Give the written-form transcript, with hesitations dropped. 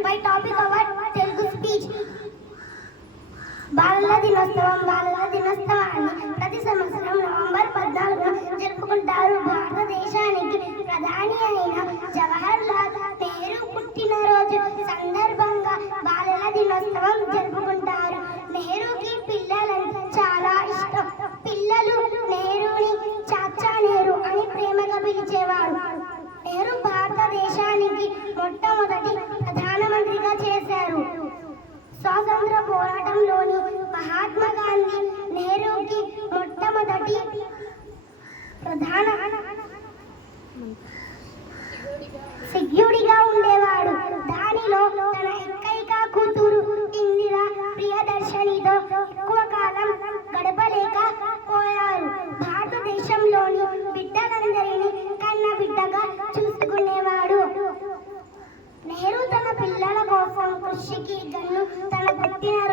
by topic our Telugu speech. బాలల దినోత్సవాన్ని ప్రతి సంవత్సరం నవంబర్ 14న జరుపుకుంటారు. భారతదేశానికి ప్రధాని అయిన జవహర్ లాల్ నెహ్రూ పుట్టినరోజు సందర్భంగా బాలల దినోత్సవం జరుపుకుంటారు. నెహ్రూకి పిల్లలంటే చాలా ఇష్టం. పిల్లలు నెహ్రూని చాచా నెహ్రూ అని ప్రేమగా పిలిచేవారు. నెహ్రూ భారతదేశానికి మొట్టమొదటి ప్రధానమంత్రిగా చేశారు. స్వాతంత్ర పోరాటంలోని మహాత్మా గాంధీ నెహ్రూకి మొట్టమొదటి ప్రధాన సిగ్గుడిగా ఉండేవాడు. దానిలో తన ఏకైక కూతురు ఇందిరా ప్రియదర్శినితో ఎక్కువ కాలం గడపలేకపోయారు. భారతదేశంలోని బిడ్డలందరినీ కన్న బిడ్డగా చూసుకునేవాడు. నెహ్రూ తన పిల్లల కోసం కృషికి గాను తన పుట్టినరోజు